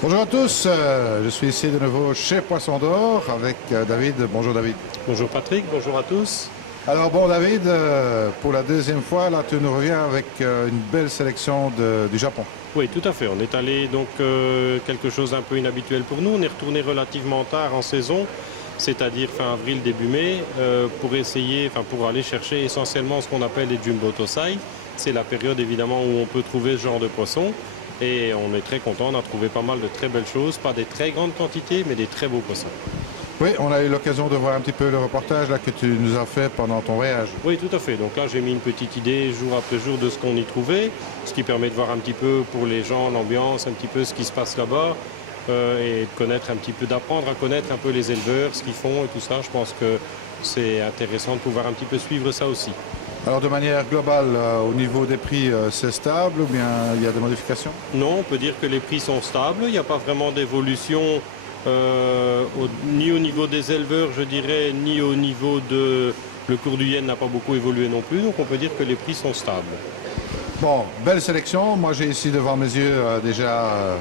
Bonjour à tous, je suis ici de nouveau chez Poisson d'Or avec David. Bonjour David. Bonjour Patrick, bonjour à tous. Alors bon David, pour la deuxième fois, là tu nous reviens avec une belle sélection du Japon. Oui, tout à fait. On est allé donc quelque chose d'un peu inhabituel pour nous. On est retourné relativement tard en saison, c'est-à-dire fin avril, début mai, pour aller chercher essentiellement ce qu'on appelle les Jumbo Tosai. C'est la période évidemment où on peut trouver ce genre de poisson. Et on est très content, on a trouvé pas mal de très belles choses, pas des très grandes quantités, mais des très beaux poissons. Oui, on a eu l'occasion de voir un petit peu le reportage là, que tu nous as fait pendant ton voyage. Oui, tout à fait. Donc là, j'ai mis une petite idée jour après jour de ce qu'on y trouvait, ce qui permet de voir un petit peu pour les gens l'ambiance, un petit peu ce qui se passe là-bas et de connaître un petit peu, d'apprendre à connaître un peu les éleveurs, ce qu'ils font et tout ça. Je pense que c'est intéressant de pouvoir un petit peu suivre ça aussi. Alors de manière globale, au niveau des prix, c'est stable ou bien il y a des modifications? Non, on peut dire que les prix sont stables. Il n'y a pas vraiment d'évolution ni au niveau des éleveurs, je dirais, ni au niveau de... Le cours du yen n'a pas beaucoup évolué non plus, donc on peut dire que les prix sont stables. Bon, belle sélection. Moi j'ai ici devant mes yeux déjà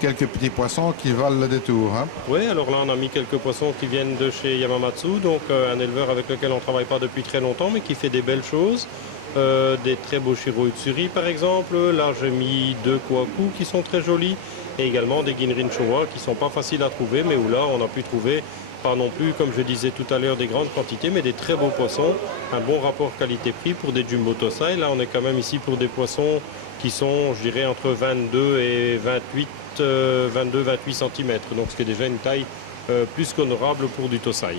quelques petits poissons qui valent le détour. Hein. Oui, alors là on a mis quelques poissons qui viennent de chez Yamamatsu, donc un éleveur avec lequel on ne travaille pas depuis très longtemps, mais qui fait des belles choses. Des très beaux Shiro Utsuri par exemple. Là j'ai mis deux Kohaku qui sont très jolis, et également des Ginrin Showa qui ne sont pas faciles à trouver, mais où là on a pu trouver pas non plus, comme je disais tout à l'heure, des grandes quantités, mais des très beaux poissons, un bon rapport qualité-prix pour des Jumbo Tosai. Là on est quand même ici pour des poissons qui sont, je dirais, entre 22 et 28 22-28 cm, donc ce qui est déjà une taille plus qu'honorable pour du Tosai.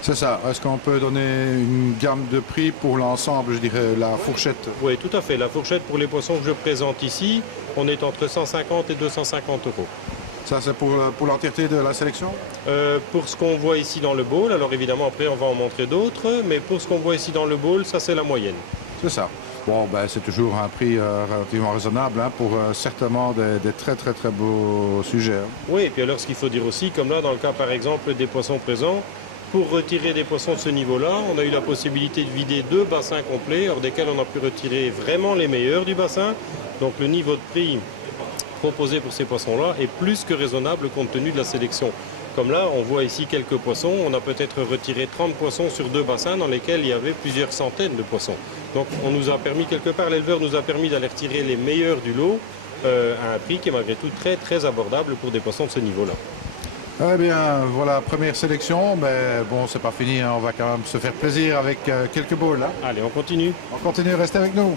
C'est ça. Est-ce qu'on peut donner une gamme de prix pour l'ensemble, je dirais, la fourchette? Oui, tout à fait. La fourchette pour les poissons que je présente ici, on est entre 150 et 250 euros. Ça, c'est pour l'entièreté de la sélection? Pour ce qu'on voit ici dans le bowl, alors évidemment après on va en montrer d'autres, mais pour ce qu'on voit ici dans le bowl, ça c'est la moyenne. C'est ça. Bon, ben, c'est toujours un prix relativement raisonnable hein, pour certainement des très très très beaux sujets. Hein. Oui, et puis alors ce qu'il faut dire aussi, comme là dans le cas par exemple des poissons présents, pour retirer des poissons de ce niveau-là, on a eu la possibilité de vider deux bassins complets, hors desquels on a pu retirer vraiment les meilleurs du bassin. Donc le niveau de prix proposé pour ces poissons-là est plus que raisonnable compte tenu de la sélection. Comme là, on voit ici quelques poissons. On a peut-être retiré 30 poissons sur deux bassins dans lesquels il y avait plusieurs centaines de poissons. Donc on nous a permis, quelque part, l'éleveur nous a permis d'aller retirer les meilleurs du lot à un prix qui est malgré tout très très abordable pour des poissons de ce niveau-là. Eh bien, voilà, première sélection. Mais bon, c'est pas fini. Hein, on va quand même se faire plaisir avec quelques bowls. Hein. Allez, on continue. On continue, restez avec nous.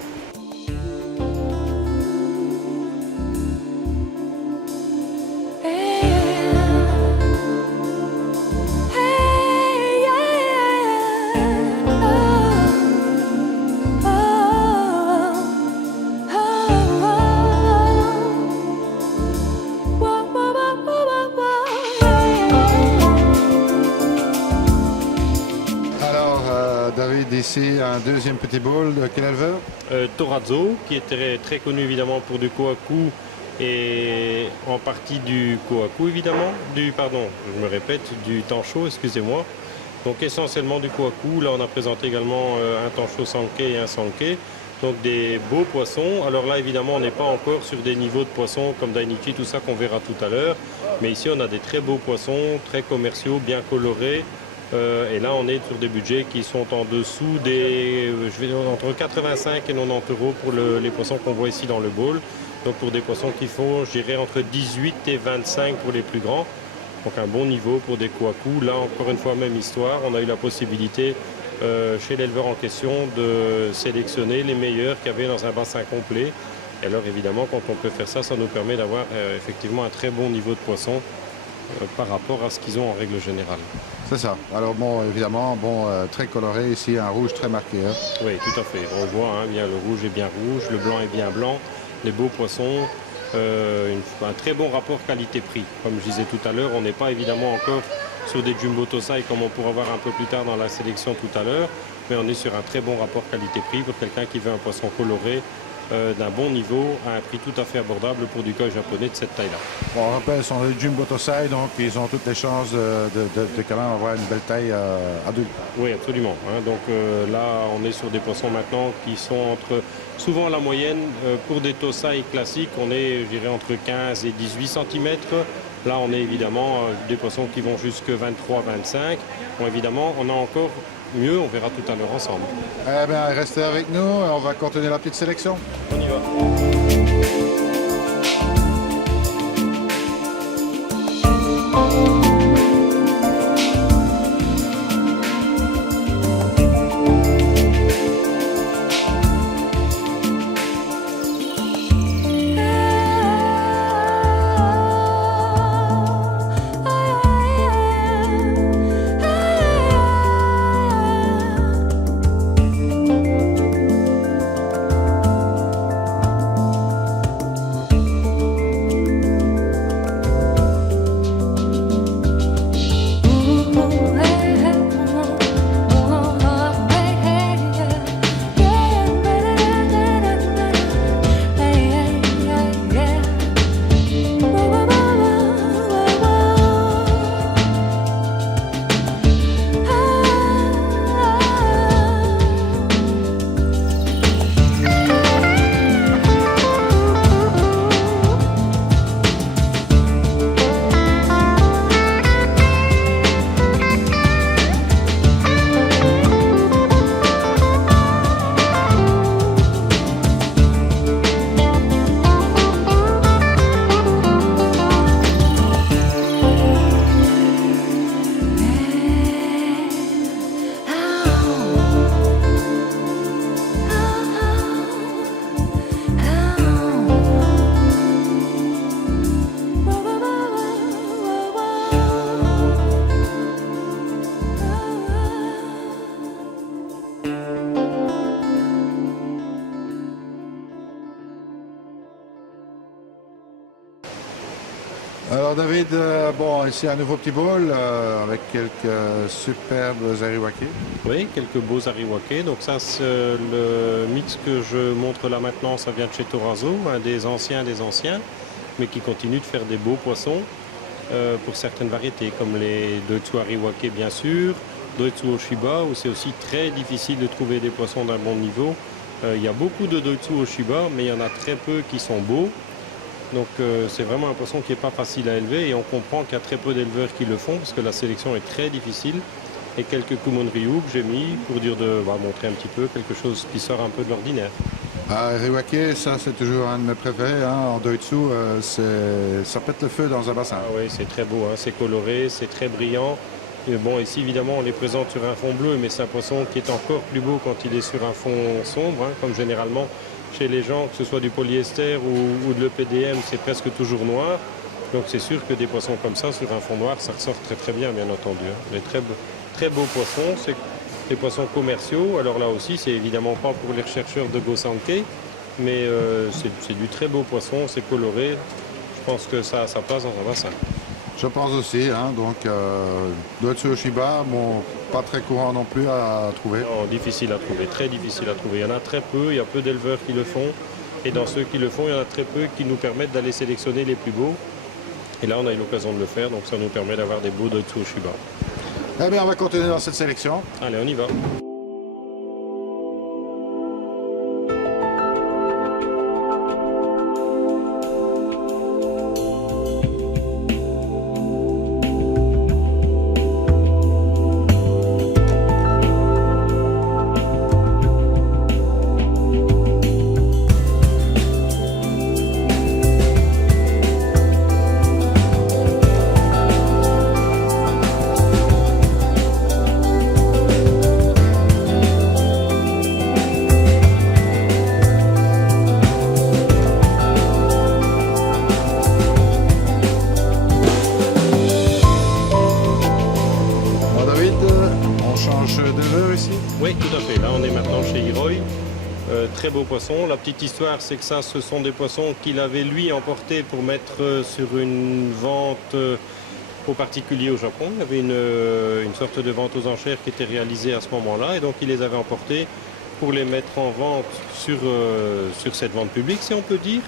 David, ici un deuxième petit bowl de quel éleveur? Torazo, qui est très, très connu évidemment pour du Kohaku et en partie du Kohaku évidemment, du Tancho, excusez-moi. Donc essentiellement du Kohaku. Là on a présenté également un Tancho Sankei et un Sankei. Donc des beaux poissons. Alors là évidemment on n'est pas encore sur des niveaux de poissons comme Dainichi, tout ça qu'on verra tout à l'heure. Mais ici on a des très beaux poissons, très commerciaux, bien colorés. Et là, on est sur des budgets qui sont en dessous des, entre 85 et 90 euros pour les poissons qu'on voit ici dans le bowl. Donc pour des poissons qui font, je dirais, entre 18 et 25 pour les plus grands. Donc un bon niveau pour des Kohaku. Là, encore une fois, même histoire. On a eu la possibilité chez l'éleveur en question de sélectionner les meilleurs qu'il y avait dans un bassin complet. Et alors, évidemment, quand on peut faire ça, ça nous permet d'avoir effectivement un très bon niveau de poisson par rapport à ce qu'ils ont en règle générale. C'est ça. Alors bon, évidemment, bon, très coloré ici, un rouge très marqué. Hein. Oui, tout à fait. On voit hein, bien le rouge est bien rouge, le blanc est bien blanc, les beaux poissons, un très bon rapport qualité-prix. Comme je disais tout à l'heure, on n'est pas évidemment encore sur des Jumbo Tosai comme on pourra voir un peu plus tard dans la sélection tout à l'heure, mais on est sur un très bon rapport qualité-prix pour quelqu'un qui veut un poisson coloré d'un bon niveau à un prix tout à fait abordable pour du koi japonais de cette taille-là. Bon, on rappelle, ce sont les Jumbo Tosai, donc ils ont toutes les chances de quand même avoir une belle taille adulte. Oui, absolument. Hein. Donc là, on est sur des poissons maintenant qui sont entre, souvent la moyenne, pour des Tosai classiques, on est, je dirais, entre 15 et 18 cm. Là, on est évidemment des poissons qui vont jusque 23-25. Bon, évidemment, on a encore mieux, on verra tout à l'heure ensemble. Eh bien, restez avec nous, on va continuer la petite sélection. On y va. Alors David, bon, ici un nouveau petit bol avec quelques superbes ariwake. Oui, quelques beaux ariwake. Donc ça, c'est le mix que je montre là maintenant, ça vient de chez Torazo, un des anciens, mais qui continue de faire des beaux poissons pour certaines variétés, comme les Doitsu ariwake bien sûr, Doitsu Oshiba, où c'est aussi très difficile de trouver des poissons d'un bon niveau. Il y a beaucoup de Doitsu Oshiba, mais il y en a très peu qui sont beaux. Donc c'est vraiment un poisson qui n'est pas facile à élever et on comprend qu'il y a très peu d'éleveurs qui le font parce que la sélection est très difficile. Et quelques Kumon Ryu que j'ai mis pour dire montrer un petit peu quelque chose qui sort un peu de l'ordinaire. Ariwake, ça c'est toujours un de mes préférés, hein. En Doitsu, ça pète le feu dans un bassin. Ah oui, c'est très beau, hein. C'est coloré, c'est très brillant. Et bon, ici évidemment on les présente sur un fond bleu, mais c'est un poisson qui est encore plus beau quand il est sur un fond sombre, hein, comme généralement chez les gens, que ce soit du polyester ou de l'EPDM, c'est presque toujours noir. Donc c'est sûr que des poissons comme ça, sur un fond noir, ça ressort très très bien, bien entendu. Hein. Des très beaux poissons, c'est des poissons commerciaux. Alors là aussi, c'est évidemment pas pour les rechercheurs de Go-Sankei, mais c'est du très beau poisson, c'est coloré. Je pense que ça passe dans un bassin. Je pense aussi, hein, donc Doitsu Oshiba, bon, pas très courant non plus à trouver. Non, difficile à trouver, très difficile à trouver. Il y en a très peu, il y a peu d'éleveurs qui le font. Et dans ceux qui le font, il y en a très peu qui nous permettent d'aller sélectionner les plus beaux. Et là, on a eu l'occasion de le faire, donc ça nous permet d'avoir des beaux Doitsu Oshiba. Eh bien, on va continuer dans cette sélection. Allez, on y va. Oui, tout à fait. Là, on est maintenant chez Hiroi. Très beau poisson. La petite histoire, c'est que ça, ce sont des poissons qu'il avait, lui, emportés pour mettre sur une vente aux particuliers au Japon. Il y avait une sorte de vente aux enchères qui était réalisée à ce moment-là. Et donc, il les avait emportés pour les mettre en vente sur cette vente publique, si on peut dire,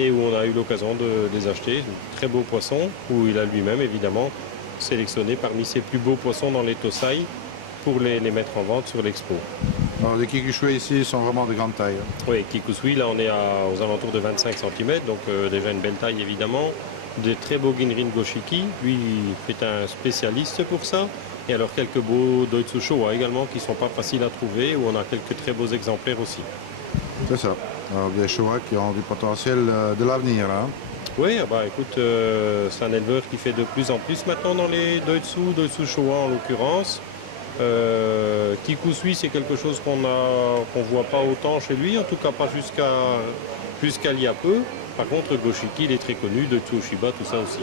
et où on a eu l'occasion de les acheter. Très beaux poissons, où il a lui-même évidemment sélectionné parmi ses plus beaux poissons dans les Tosai pour les mettre en vente sur l'expo. Alors, les kikushui ici sont vraiment de grande taille. Oui, Kikusui, là on est aux alentours de 25 cm, donc déjà une belle taille évidemment. Des très beaux Ginrin Goshiki, lui est un spécialiste pour ça. Et alors quelques beaux Doitsu Showa également qui ne sont pas faciles à trouver, où on a quelques très beaux exemplaires aussi. C'est ça. Alors, des Showa qui ont du potentiel de l'avenir. Hein. Oui, bah écoute, c'est un éleveur qui fait de plus en plus maintenant dans les Doitsu Showa en l'occurrence. Kikusui, c'est quelque chose qu'on voit pas autant chez lui, en tout cas pas jusqu'à il y a peu. Par contre, Goshiki, il est très connu, de Tsushiba, tout ça aussi.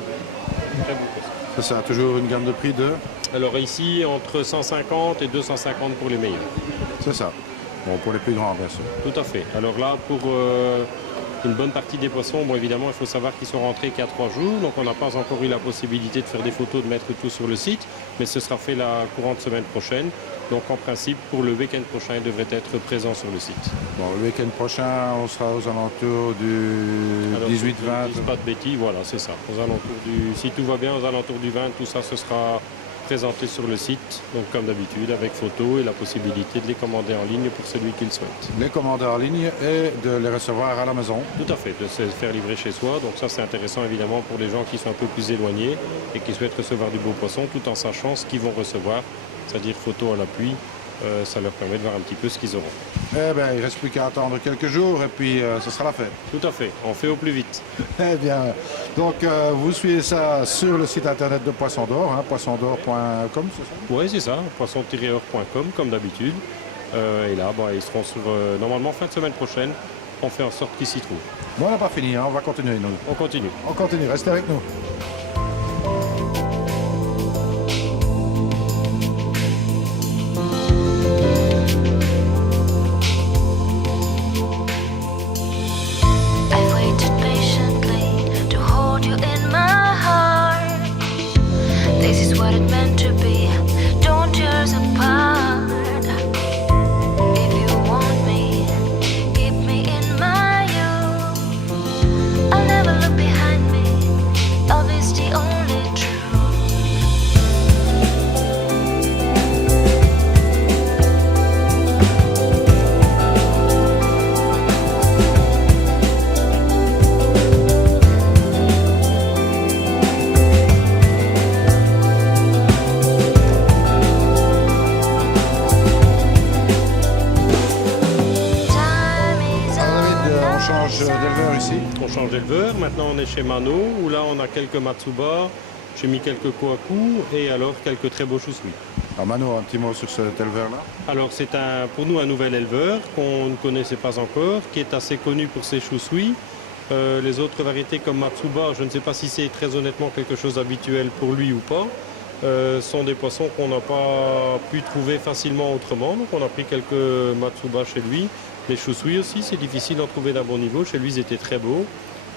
Très beau poisson. C'est ça, toujours une gamme de prix de... Alors ici, entre 150 et 250 pour les meilleurs. C'est ça. Bon, pour les plus grands, bien sûr. Tout à fait. Alors là, pour une bonne partie des poissons, bon, évidemment, il faut savoir qu'ils sont rentrés qu'il y a 3 jours. Donc on n'a pas encore eu la possibilité de faire des photos, de mettre tout sur le site. Mais ce sera fait la courante semaine prochaine. Donc en principe, pour le week-end prochain, il devrait être présent sur le site. Bon, le week-end prochain, on sera aux alentours du 18-20. Je ne dis pas de bêtises, voilà, c'est ça. Si tout va bien, aux alentours du 20, tout ça, ce sera présenté sur le site, donc comme d'habitude, avec photo et la possibilité de les commander en ligne pour celui qui le souhaite. Les commander en ligne et de les recevoir à la maison. Tout à fait, de se faire livrer chez soi. Donc ça, c'est intéressant évidemment pour les gens qui sont un peu plus éloignés et qui souhaitent recevoir du beau poisson, tout en sachant ce qu'ils vont recevoir, c'est-à-dire photo à l'appui. Ça leur permet de voir un petit peu ce qu'ils auront. Eh bien, il ne reste plus qu'à attendre quelques jours et puis ce sera la fête. Tout à fait, on fait au plus vite. Eh bien, donc vous suivez ça sur le site internet de Poisson d'Or, hein, poissondor.com, c'est ça? Oui, c'est ça, poisson-or.com comme d'habitude. Et là, ils seront sur, normalement, fin de semaine prochaine. On fait en sorte qu'ils s'y trouvent. Bon, on n'a pas fini, hein, on va continuer nous. On continue. On continue, restez avec nous. D'éleveur ici. On change d'éleveur. Maintenant, on est chez Mano, où là, on a quelques Matsuba. J'ai mis quelques Kohaku et alors quelques très beaux Shusui. Alors Mano, un petit mot sur cet éleveur-là. Alors, c'est pour nous un nouvel éleveur qu'on ne connaissait pas encore, qui est assez connu pour ses Shusui. Les autres variétés comme Matsuba, je ne sais pas si c'est très honnêtement quelque chose d'habituel pour lui ou pas. Sont des poissons qu'on n'a pas pu trouver facilement autrement. Donc, on a pris quelques Matsuba chez lui. Les Shusui aussi, c'est difficile d'en trouver d'un bon niveau. Chez lui, ils étaient très beaux.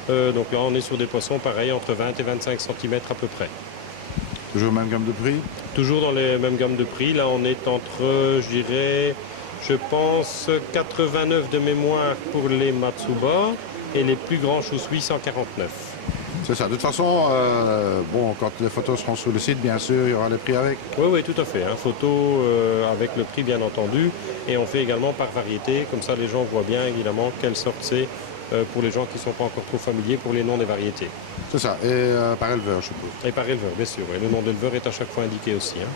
Donc là, on est sur des poissons pareils, entre 20 et 25 cm à peu près. Toujours même gamme de prix? Toujours dans les mêmes gammes de prix. Là, on est entre, je pense, 89 de mémoire pour les Matsuba et les plus grands Shusui, 149. C'est ça. De toute façon, bon, quand les photos seront sur le site, bien sûr, il y aura les prix avec. Oui, tout à fait. Hein. Photo avec le prix, bien entendu. Et on fait également par variété. Comme ça, les gens voient bien, évidemment, quelle sorte c'est pour les gens qui ne sont pas encore trop familiers pour les noms des variétés. C'est ça. Et par éleveur, je suppose. Et par éleveur, bien sûr. Et le nom d'éleveur est à chaque fois indiqué aussi. Hein.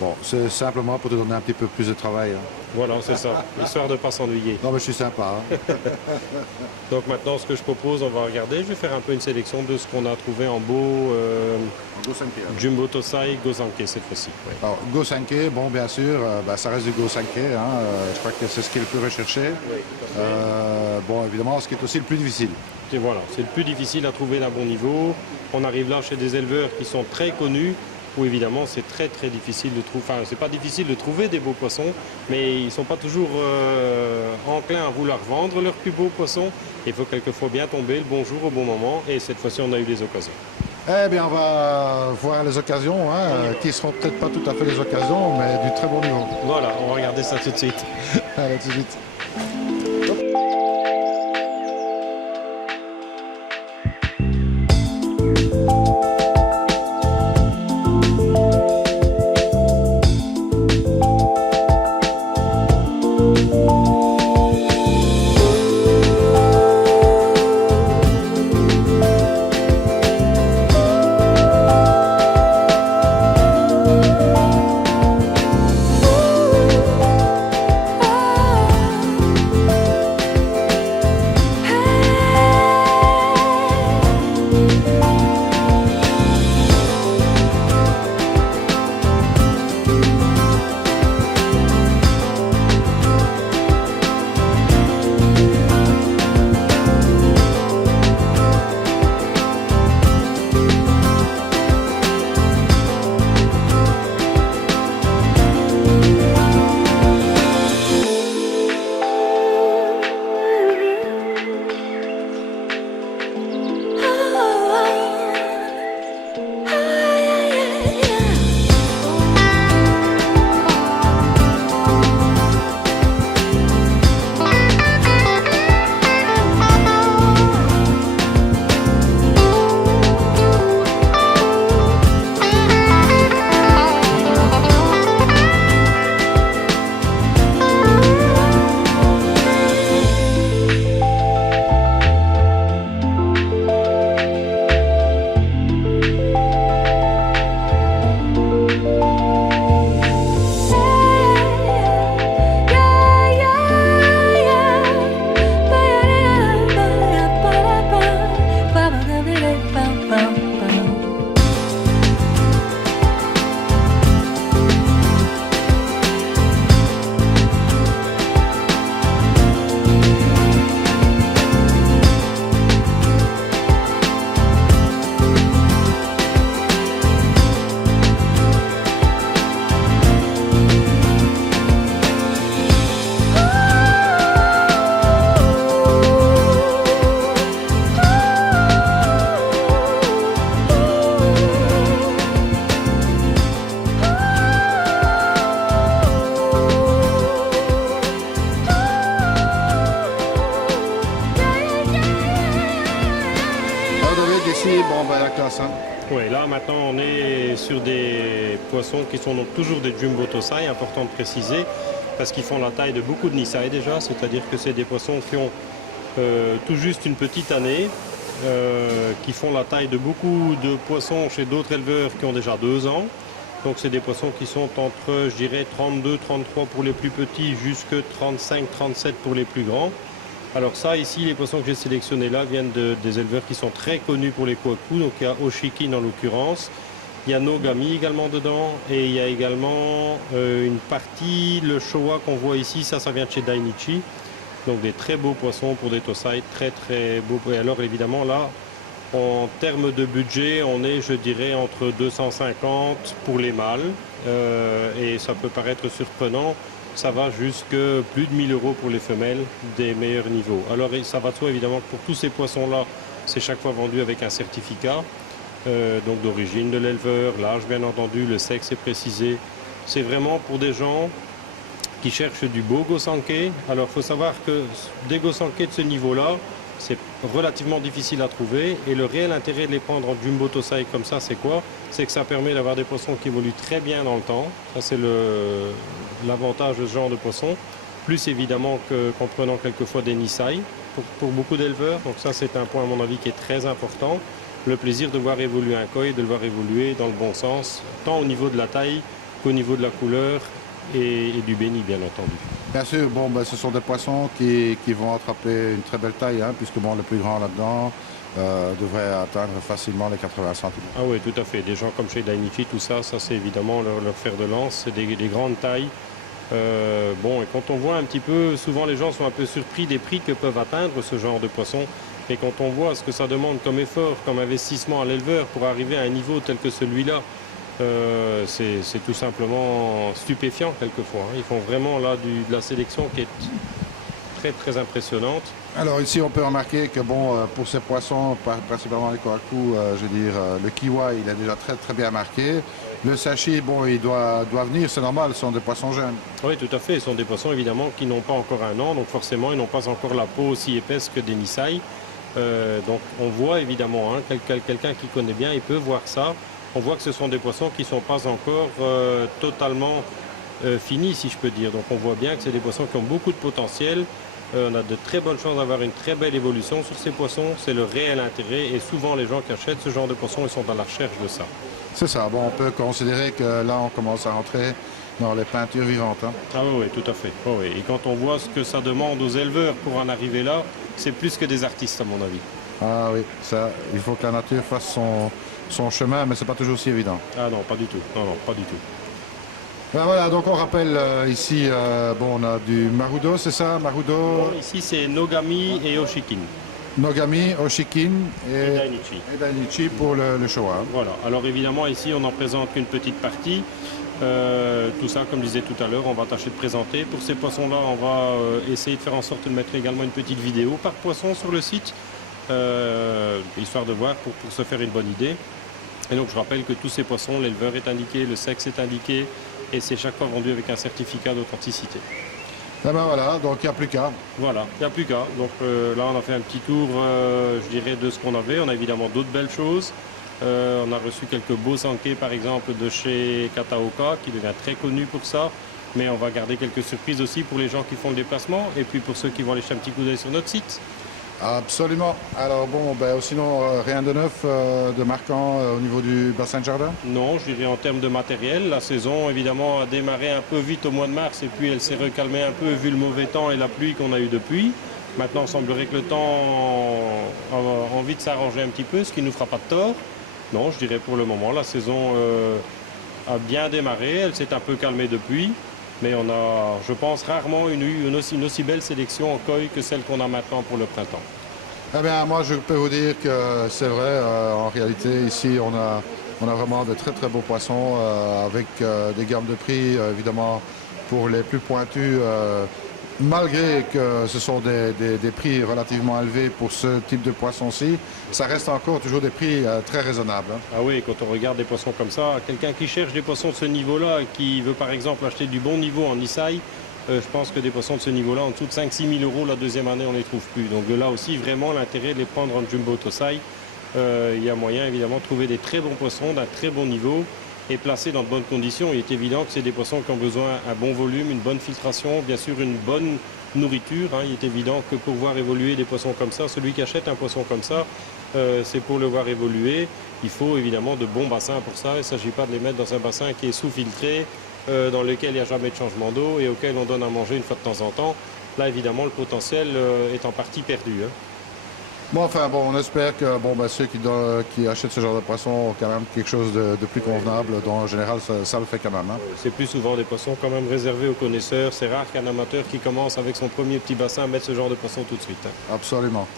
Bon, c'est simplement pour te donner un petit peu plus de travail. Hein. Voilà, c'est ça. Histoire de ne pas s'ennuyer. Non, mais je suis sympa. Hein. Donc maintenant, ce que je propose, on va regarder. Je vais faire un peu une sélection de ce qu'on a trouvé en beau Jumbo Tosai Gosanke cette fois-ci. Oui. Alors, Gosanke, bon, bien sûr, ça reste du Gosanke. Hein, je crois que c'est ce qui est le plus recherché. Oui, bon, évidemment, ce qui est aussi le plus difficile. Et voilà, c'est le plus difficile à trouver d'un bon niveau. On arrive là chez des éleveurs qui sont très connus, où évidemment c'est très difficile de trouver, enfin c'est pas difficile de trouver des beaux poissons, mais ils sont pas toujours enclins à vouloir vendre leurs plus beaux poissons. Il faut quelquefois bien tomber le bon jour au bon moment, et cette fois-ci on a eu les occasions. Eh bien, on va voir les occasions, hein, qui seront peut-être pas tout à fait les occasions, mais du très bon niveau. Voilà, on va regarder ça tout de suite. Allez, tout de suite. Ici, bon, ben, la classe, hein. Oui, là maintenant on est sur des poissons qui sont donc toujours des Jumbo Tosai, important de préciser, parce qu'ils font la taille de beaucoup de Nisai déjà, c'est-à-dire que c'est des poissons qui ont tout juste une petite année, qui font la taille de beaucoup de poissons chez d'autres éleveurs qui ont déjà 2 ans. Donc c'est des poissons qui sont entre, je dirais, 32, 33 pour les plus petits, jusque 35, 37 pour les plus grands. Alors ça, ici, les poissons que j'ai sélectionnés là viennent des éleveurs qui sont très connus pour les kohaku. Donc il y a Oshikin en l'occurrence, il y a Nogami également dedans, et il y a également une partie, le Showa qu'on voit ici, ça vient de chez Dainichi. Donc des très beaux poissons pour des Tosai, très très beaux. Et alors évidemment là, en termes de budget, on est, je dirais, entre 250 pour les mâles, et ça peut paraître surprenant. Ça va jusque plus de 1000 € pour les femelles des meilleurs niveaux. Alors ça va de soi évidemment que pour tous ces poissons-là, c'est chaque fois vendu avec un certificat, donc d'origine de l'éleveur, l'âge bien entendu, le sexe est précisé. C'est vraiment pour des gens qui cherchent du beau Gosanke. Alors il faut savoir que des Gosanke de ce niveau-là, c'est relativement difficile à trouver, et le réel intérêt de les prendre en Jumbo Tosai comme ça, c'est quoi? C'est que ça permet d'avoir des poissons qui évoluent très bien dans le temps. Ça, c'est l'avantage de ce genre de poisson. Plus évidemment qu'en prenant quelquefois des Nisai pour beaucoup d'éleveurs. Donc ça, c'est un point à mon avis qui est très important. Le plaisir de voir évoluer un koi, de le voir évoluer dans le bon sens, tant au niveau de la taille qu'au niveau de la couleur et du béni, bien entendu. Bien sûr, bon, ben, ce sont des poissons qui vont attraper une très belle taille, hein, puisque bon, le plus grand là-dedans devrait atteindre facilement les 80 cm. Ah oui, tout à fait. Des gens comme chez Dainichi, tout ça, c'est évidemment leur fer de lance. C'est des grandes tailles. Bon, et quand on voit un petit peu, souvent les gens sont un peu surpris des prix que peuvent atteindre ce genre de poissons. Et quand on voit ce que ça demande comme effort, comme investissement à l'éleveur pour arriver à un niveau tel que celui-là, c'est tout simplement stupéfiant quelquefois. Ils font vraiment là de la sélection qui est très impressionnante. Alors ici, on peut remarquer que bon, pour ces poissons, principalement les kohaku, je veux dire, le kiwa, il est déjà très bien marqué. Le sashi, bon, il doit venir, c'est normal, ce sont des poissons jeunes. Oui, tout à fait. Ce sont des poissons, évidemment, qui n'ont pas encore 1 an. Donc forcément, ils n'ont pas encore la peau aussi épaisse que des nisai. Donc on voit évidemment, hein, quelqu'un qui connaît bien, il peut voir ça. On voit que ce sont des poissons qui ne sont pas encore totalement finis, si je peux dire. Donc on voit bien que c'est des poissons qui ont beaucoup de potentiel. On a de très bonnes chances d'avoir une très belle évolution sur ces poissons. C'est le réel intérêt. Et souvent, les gens qui achètent ce genre de poissons, ils sont à la recherche de ça. C'est ça. Bon, on peut considérer que là, on commence à rentrer dans les peintures vivantes. Hein. Ah oui, tout à fait. Oh, oui. Et quand on voit ce que ça demande aux éleveurs pour en arriver là, c'est plus que des artistes, à mon avis. Ah oui, ça, il faut que la nature fasse son chemin, mais c'est pas toujours si évident. Ah non, pas du tout. Non, pas du tout. Ben voilà, donc on rappelle ici, bon, on a du marudo, c'est ça, marudo. Bon, ici, c'est Nogami et Oshikin. Nogami, Oshikin Et Dainichi. et Dainichi pour le Showa. Voilà. Alors évidemment, ici, on n'en présente qu'une petite partie. Tout ça, comme je disais tout à l'heure, on va tâcher de présenter. Pour ces poissons-là, on va essayer de faire en sorte de mettre également une petite vidéo par poisson sur le site, histoire de voir pour se faire une bonne idée. Et donc je rappelle que tous ces poissons, l'éleveur est indiqué, le sexe est indiqué, et c'est chaque fois vendu avec un certificat d'authenticité. Ah ben voilà, donc il n'y a plus qu'à. Voilà, il n'y a plus qu'à. Donc là, on a fait un petit tour, je dirais, de ce qu'on avait. On a évidemment d'autres belles choses. On a reçu quelques beaux sankés, par exemple, de chez Kataoka, qui devient très connu pour ça. Mais on va garder quelques surprises aussi pour les gens qui font le déplacement et puis pour ceux qui vont aller jeter un petit coup d'œil sur notre site. Absolument. Alors bon, ben, sinon, rien de neuf, de marquant au niveau du bassin de jardin? Non, je dirais en termes de matériel. La saison, évidemment, a démarré un peu vite au mois de mars et puis elle s'est recalmée un peu vu le mauvais temps et la pluie qu'on a eu depuis. Maintenant, il semblerait que le temps a envie de s'arranger un petit peu, ce qui ne nous fera pas de tort. Non, je dirais pour le moment, la saison a bien démarré. Elle s'est un peu calmée depuis. Mais on a, je pense, rarement eu une aussi belle sélection en koi que celle qu'on a maintenant pour le printemps. Eh bien, moi, je peux vous dire que c'est vrai. En réalité, ici, on a vraiment de très beaux poissons avec des gammes de prix, évidemment, pour les plus pointus. Malgré que ce sont des prix relativement élevés pour ce type de poisson-ci, ça reste encore toujours des prix très raisonnables. Hein. Ah oui, quand on regarde des poissons comme ça, quelqu'un qui cherche des poissons de ce niveau-là et qui veut par exemple acheter du bon niveau en Nisai, je pense que des poissons de ce niveau-là, en dessous de 5-6 000 euros, la deuxième année, on ne les trouve plus. Donc là aussi, vraiment l'intérêt de les prendre en Jumbo Tosai. Il y a moyen évidemment de trouver des très bons poissons d'un très bon niveau et placés dans de bonnes conditions. Il est évident que c'est des poissons qui ont besoin d'un bon volume, une bonne filtration, bien sûr une bonne nourriture. Hein. Il est évident que pour voir évoluer des poissons comme ça, celui qui achète un poisson comme ça, c'est pour le voir évoluer. Il faut évidemment de bons bassins pour ça. Il ne s'agit pas de les mettre dans un bassin qui est sous-filtré, dans lequel il n'y a jamais de changement d'eau et auquel on donne à manger une fois de temps en temps. Là, évidemment, le potentiel est en partie perdu. Hein. Bon, enfin, bon, on espère que ceux qui achètent ce genre de poisson ont quand même quelque chose de plus convenable, dont en général, ça le fait quand même. Hein. C'est plus souvent des poissons quand même réservés aux connaisseurs. C'est rare qu'un amateur qui commence avec son premier petit bassin mette ce genre de poisson tout de suite. Hein. Absolument.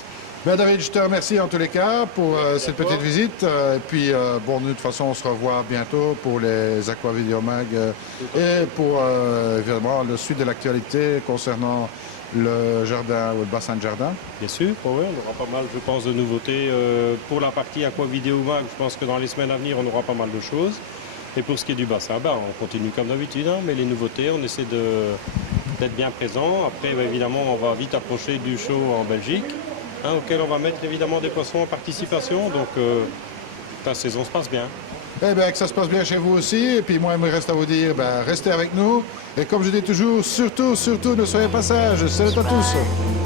Bien, David, je te remercie en tous les cas pour cette petite visite. Et puis, bon, nous, de toute façon, on se revoit bientôt pour les Aqua Video Mag et pour, évidemment, le suite de l'actualité concernant le jardin ou le bassin de jardin. Bien sûr, oui, on aura pas mal, je pense, de nouveautés. Pour la partie Aqua Video Mag, je pense que dans les semaines à venir, on aura pas mal de choses. Et pour ce qui est du bassin, on continue comme d'habitude, hein, mais les nouveautés, on essaie d'être bien présent. Après, évidemment, on va vite approcher du show en Belgique, hein, auquel on va mettre évidemment des poissons en participation. Donc, la saison se passe bien. Eh bien, que ça se passe bien chez vous aussi. Et puis moi, il me reste à vous dire, restez avec nous. Et comme je dis toujours, surtout, ne soyez pas sages. Salut à tous.